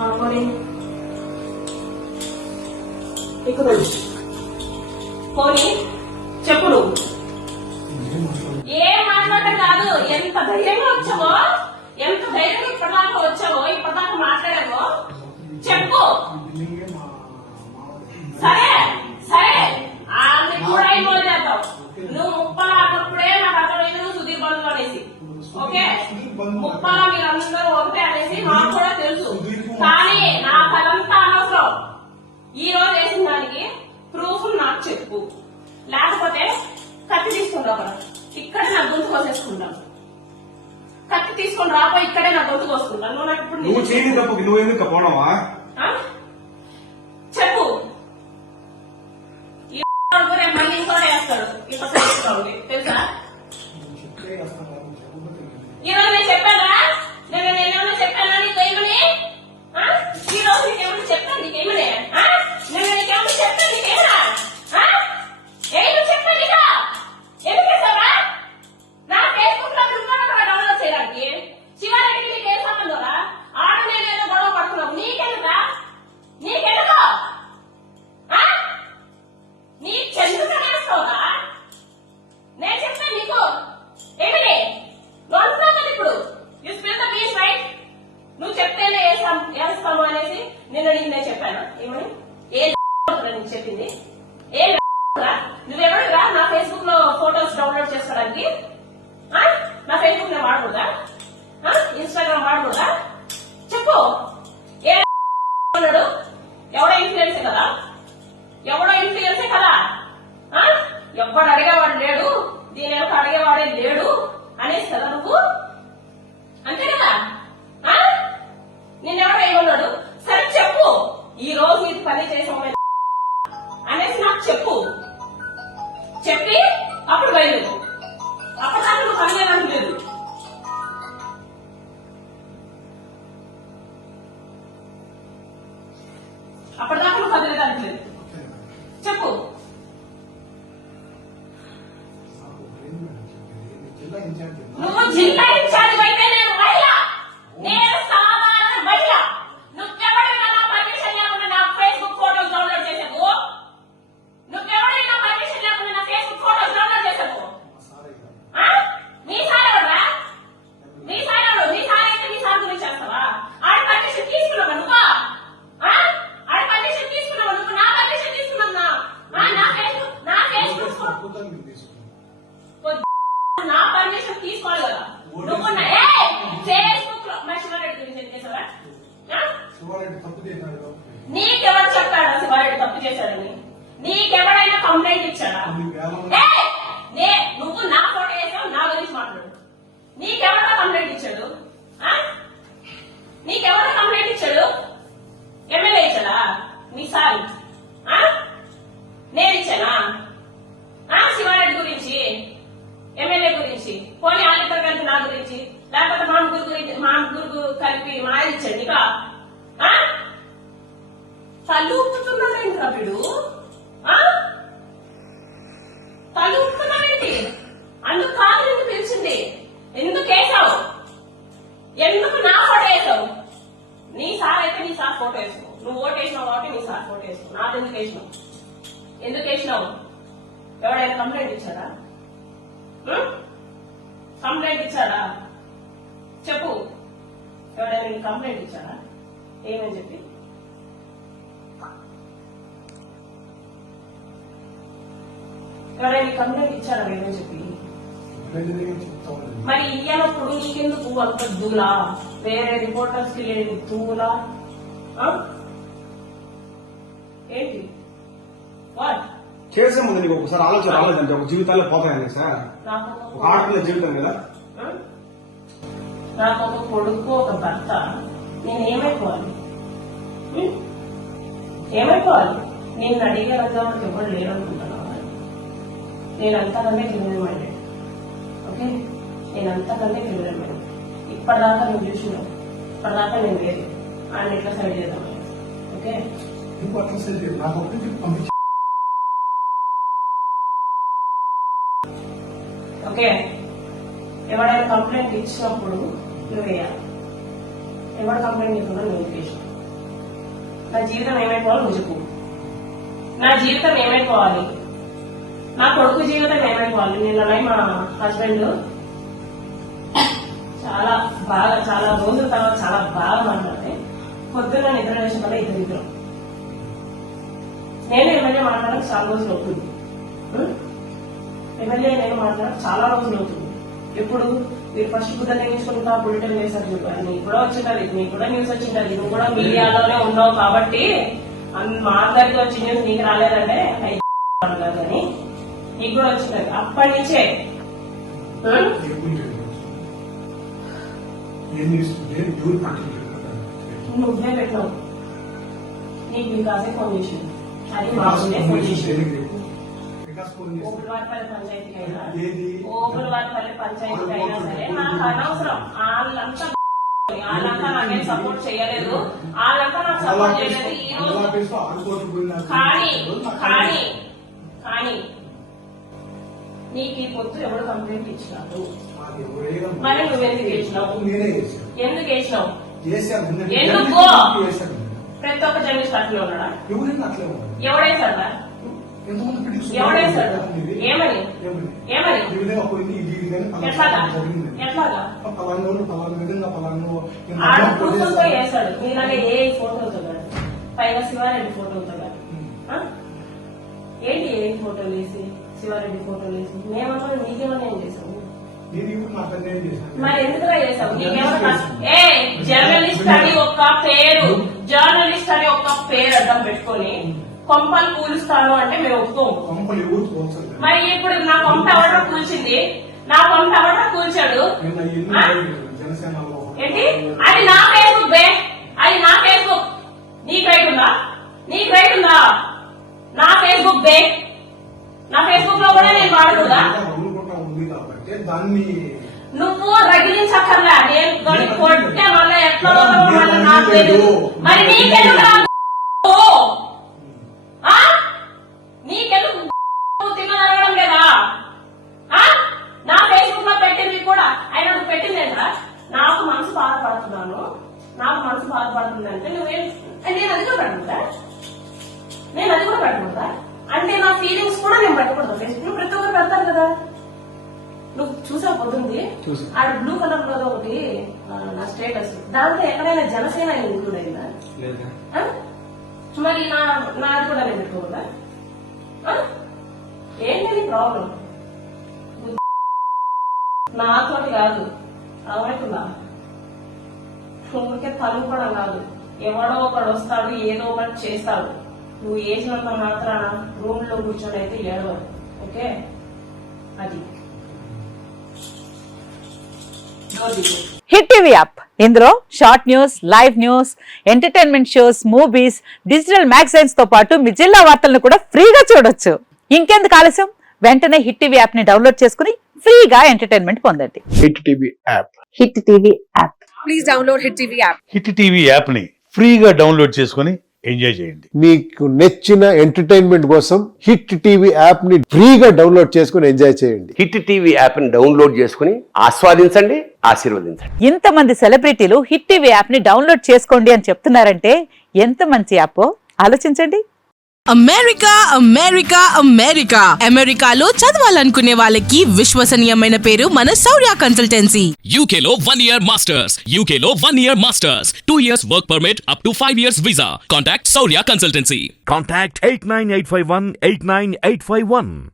పోనీ ఎక్కువ పోనీ చెప్పు నువ్వు ఏం మాట్లాడటం కాదు. ఎంత ధైర్యంగా వచ్చావో, ఎంత ధైర్యంగా ఇప్పటిదాకా వచ్చావో, ఇప్పటిదాకా మాట్లాడావో చెప్పు. సరే సరే ఆమె కూడా ఇన్వాల్వ్ చేద్దాం. నువ్వు ముప్పలా అన్నప్పుడే నాకు అర్థమైంది నువ్వు సుధీర్ బంధువు అనేసి. ఓకే, ముప్పలా మీరందరూ ఒకటే అనేసి నాకు కూడా తెలుసు. కానీ నా కదంతా అనవసరం. ఈ రోజు వేసిన దానికి ప్రూఫ్ నాకు చెప్పు, లేకపోతే కత్తి తీసుకుంటావు కదా, ఇక్కడే నా గొంతు కోసేసుకుంటాను. కత్తి తీసుకొని రాబో, ఇక్కడే నా గొంతు కోసుకుంటాను. నువ్వు నాకు ఇప్పుడు చెప్పు. మళ్ళీ ఇంకోటి వేస్తాడు, ఇప్పుడు తెలుసా? ఈరోజు నేను చెప్పానా? నేనేమన్నా చెప్పానా నీకేమని? ఈ రోజు నీకేమన్నా చెప్పాను నీకేమని? నేను నీకేమన్నా చెప్పాను నీకేమన్నా? ఏమి చెప్పాను ఇక? ఎందుకు చేసావా? నా ఫేస్బుక్ లో డౌన్లోడ్ చేయడానికి శివారెడ్డికి నీకేం సంబంధం రా? ఆడ నేనేదో గొడవ పడుతున్నావు, నీకెందుకా? నీకెందుకో నీ చెందుకు వేస్తావురా? నేను చెప్తాను నీకు ఏమిటి నువ్వు అంటున్నావు కదా ఇప్పుడు. You spill the beach right. నువ్వు చెప్తేనే వేస్తాము అనేసి నిన్న నీకు నేను చెప్పాను. ఏమని ఏ నీకు చెప్పింది? ఏ నువ్వెవడురా నా ఫేస్బుక్ లో ఫోటోస్ డౌన్లోడ్ చేసుకోవడానికి? నా ఫేస్బుక్ నేను వాడకూడదా? ఇన్స్టాగ్రామ్ వాడకూడదా? చెప్పు. ఏ ఎవడో ఇన్ఫ్లుయెన్సే కదా, ఎవడో ఇన్ఫ్లుయెన్సే కదా. ఎవడు అడిగేవాడు లేడు, దీని యొక్క అడిగేవాడే లేడు అనేసి కదా నువ్వు. అంతే కదా? నిన్నెవడో ఏమన్నాడు? సరే చెప్పు, ఈ రోజు నీకు పని చేసాం అనేసి నాకు చెప్పు. చెప్పి అప్పుడు బయలుదేరు. అప్పటిదాకా నువ్వు పని చేయడానికి లేదు. అప్పటిదాకా నువ్వు కదిలేదానికి లేదు. చెప్పు. నువ్వు జిల్లా ఇన్ఛార్జ్ అయితే నేను మహిళ, నేను సాధారణ మహిళ. నువ్వెవడైనా నా పర్మిషన్ లేకుండా నా ఫేస్బుక్ ఫోటోస్ డౌన్లోడ్ చేసావు? నువ్వెవడైనా పర్మిషన్ లేకుండా నా ఫేస్బుక్ ఫోటోస్ డౌన్లోడ్ చేసావు? మీ సార్ ఎవరా? మీ సార్ ఎవరు? మీ సార్ అయితే మీ సార్ గురించి చేస్తావా? ఆడ పర్మిషన్ తీసుకున్నావా నువ్వు? ఆడ పర్మిషన్ తీసుకున్నావా నువ్వు? నా పర్మిషన్ తీసుకున్నా? నా ఫేస్బుక్ నా పర్మిషన్ తీసుకోవాలి కదా నువ్వు. ఫేస్బుక్ లో మా శివారెడ్డి గురించి ఏం చేసావా? నీకెవరు చెప్పాడా శివారెడ్డి తప్పు చేశాడని? నీకెవడైనా కంప్లైంట్ ఇచ్చాడా? నువ్వు నా ఫోటో వేసావు, నా గురించి మాట్లాడు. నీకెవడో కంప్లైంట్ ఇచ్చాడు? నీకెవడో కంప్లైంట్ ఇచ్చాడు? ఎమ్మెల్యే ఇచ్చాడా? మీ సార్ నేను ఇచ్చానా? శివారెడ్డి గురించి, ఎమ్మెల్యే గురించి, పోనీ వాళ్ళిద్దరు కలిపి నా గురించి, లేకపోతే మా ముగ్గురు కలిపి మా ఆయన ఇచ్చాడు నీక? తల్లు ఊపుతున్నాడేంటి రా వీడు? తల్లు ఊపుతున్నాడేంటి? అందుకు కాదు ఎందుకు పిలిచింది? ఎందుకు వేసావు? ఎందుకు నా ఫోటో వేసావు? నీ సార్ అయితే నీ సార్ ఫోటో వేసావు. నువ్వు ఓటు వేసినావు కాబట్టి నీ సార్ ఫోటో వేసావు. నాది ఎందుకు వేసినావు? ఎందుకు వేసినావు? ఎవడైనా కంప్లైంట్ ఇచ్చాడా? కంప్లైంట్ ఇచ్చాడా? చెప్పు. ఎవడైనా నీకు కంప్లైంట్ ఇచ్చాడా? ఏమని చెప్పి? ఎవరైనా కంప్లైంట్ ఇచ్చాడా? ఏమని చెప్పి? మరి ఇయ్యనప్పుడు నీకెందుకు అంత దూలా? వేరే రిపోర్టర్స్ కి లేని దూలా ఏంటి? వాట్ చేసే ముందు నీకు ఒకసారి ఆలోచన రాలేదంటే ఒక జీవితాల్లో పోతాయని సార్. ఒక ఆడపిల్ల జీవితం కదా. నాకు ఒక కొడుకు, ఒక భర్త. నేను ఏమైపోవాలి? ఏమైపోవాలి? నేను అడిగే రంగంలో ఎవరు లేరు అనుకుంటున్నావా? నేను అంతకంటే క్రిమినల్ మైండెడ్. ఓకే, నేను అంతకంటే క్రిమినల్ మైండెడ్. ఇప్పటిదాకా నేను చూసినావు, ఇప్పటిదాకా నేను లేదు. ఆయన ఎట్లా సైడ్ చేద్దాం? Okay, okay. ఎవరైనా కంప్లైంట్ ఇచ్చినప్పుడు నువ్వు వేయాలి. ఎవరు కంప్లైంట్ ఇస్తున్నా నువ్వు వేసిన నా జీవితం ఏమైపోవాలి నువ్వు చెప్పు. నా జీవితం ఏమైపోవాలి, నా కొడుకు జీవితం ఏమైపోవాలి. నిన్న మా హస్బెండ్ చాలా రోజుల తర్వాత చాలా బాగా మాట్లాడితే పొద్దున్న నిద్ర వేసిన వల్ల ఇద్దరు నేను ఎమ్మెల్యే మాట్లాడడానికి చాలా రోజులు అవుతుంది. ఎమ్మెల్యే నేను మాట్లాడడానికి చాలా రోజులు అవుతుంది. ఎప్పుడు మీరు ఫస్ట్ బుద్ధ నేర్చుకుంటా బులెటిన్ వేసారు చూడాలి. నీకు కూడా వచ్చింటది, నీకు కూడా న్యూస్ వచ్చింటది, నువ్వు కూడా మీడియాలోనే ఉన్నావు కాబట్టి మా అందరికి వచ్చి న్యూస్ నీకు రాలేదంటే కానీ నీకు కూడా వచ్చింటది. అప్పటి నుంచే నువ్వే పెట్టినావు. నీకు వికాసే ఫోన్ చేసింది, అది మామూలే ఫోన్ చేసింది. ఓపులవారిపల్లి పంచాయతీకైనా సరే నాకు అనవసరం. వాళ్ళంతా నాకేం సపోర్ట్ చేయలేదు, వాళ్ళంతా నాకు సపోర్ట్ చేయలేదు. ఈ రోజు కానీ నీకు ఈ పొత్తు ఎవరు కంప్లైంట్ ఇచ్చినారు? మరి నువ్వు ఎందుకు వేసినావు? ఎందుకు వేసినావు? ఎందుకు? ప్రతి ఒక్క జర్నలిస్ట్ అట్లే ఉన్నాడా? ఎవడేసాడా? ఎవడేసాడు? ఏమని ఎట్లాగా ఆడ ప్రూఫ్తో వేసాడు. మీలాగే ఏ ఫోటోతో కాదు, పైగా శివారెడ్డి ఫోటోతో కాదు. ఏంటి ఏ ఫోటోలు వేసి శివారెడ్డి ఫోటోలు వేసి మేమన్నా నీకేమన్నా ఏం చేసావు? మరి ఎందుకుగా చేసావు? నీకేమన్నా జర్నలిస్ట్ అని ఒక్క పేరు అడ్డం పెట్టుకొని కొంపలు కూలుస్తాను అంటే మేము ఒప్పుకోము. మరి ఇప్పుడు నా కొంప ఎవడో కూల్చింది, నా కొంప ఎవడో కూల్చాడు ఏంటి? అది నా ఫేస్బుక్ బే, అది నా ఫేస్బుక్. నీకు రైట్ ఉందా? నీకు రైట్ ఉందా? నా ఫేస్బుక్ బే, నా ఫేస్బుక్ లో కూడా నేను వాడకూడదా? నువ్వు రగిలించక్కర్లా, నేను కొట్టే మళ్ళీ ఎట్లా నాకు తెలియదు. మరి నీకెందుకు తినడం లేదా? నా ఫేస్బుక్ లో పెట్టింది కూడా ఆయన పెట్టిందేంటా? నాకు మనసు బాధపడుతున్నాను, నాకు మనసు బాధపడుతుందంటే నువ్వేం నేను అది కూడా పెట్టకూడదా? అంటే నా ఫీలింగ్స్ కూడా నేను పెట్టకూడదు. ఫేస్బుక్ ప్రతి ఒక్కరు పెడతారు కదా. నువ్వు చూసా పొద్దుంది ఆ బ్లూ కలర్ లో ఒకటి నా స్టేటస్, దాంట్లో ఎక్కడైనా జనసేన ఇంక్లూడ్ అయిందా? మరి నాది కూడా నేను పెట్టుకోకూడదా? ఏంటది ప్రాబ్లం? నాతోటి కాదు, అర్థమవుతుందా? ఊరికే తలుపడం కాదు, ఎవడో ఒకడు వస్తాడు ఏదో ఒకటి చేస్తాడు. నువ్వు వేసినంత మాత్రాన రూమ్ లో కూర్చొని అయితే ఏడవదు. ఓకే, అది హిట్ టీవీ యాప్. ఇందులో short news, live news, entertainment shows, movies, digital magazines తో పాటు మీ జిల్లా వార్తలను కూడా ఫ్రీగా చూడొచ్చు. ఇంకెందుకు ఆలస్యం? వెంటనే హిట్ టీవీ యాప్ ని డౌన్లోడ్ చేసుకుని ఫ్రీగా ఎంటర్టైన్మెంట్ పొందండి. Hit TV app. Hit TV app. Please download hit TV app. Hit TV app ని ఫ్రీగా డౌన్లోడ్ చేసుకుని ఎంజాయ్ చేయండి. మీకు నచ్చిన ఎంటర్టైన్మెంట్ కోసం హిట్ టీవీ యాప్ ని ఫ్రీగా డౌన్లోడ్ చేసుకుని ఎంజాయ్ చేయండి. హిట్ టీవీ యాప్ ని డౌన్లోడ్ చేసుకుని ఆస్వాదించండి, ఆశీర్వదించండి. ఇంతమంది సెలబ్రిటీలు హిట్ టీవీ యాప్ ని డౌన్లోడ్ చేసుకోండి అని చెప్తున్నారంటే ఎంత మంచి యాప్ ఆలోచించండి. అమెరికా అమెరికా అమెరికా అమెరికాలో చదవాలనుకునే వాళ్ళకి విశ్వసనీయమైన పేరు మన శౌర్య కన్సల్టెన్సీ. UK లో 1 year masters, UK లో 1 year masters, 2 years work permit up to 5 years visa. Contact Saurya Consultancy. Contact 89851 89851.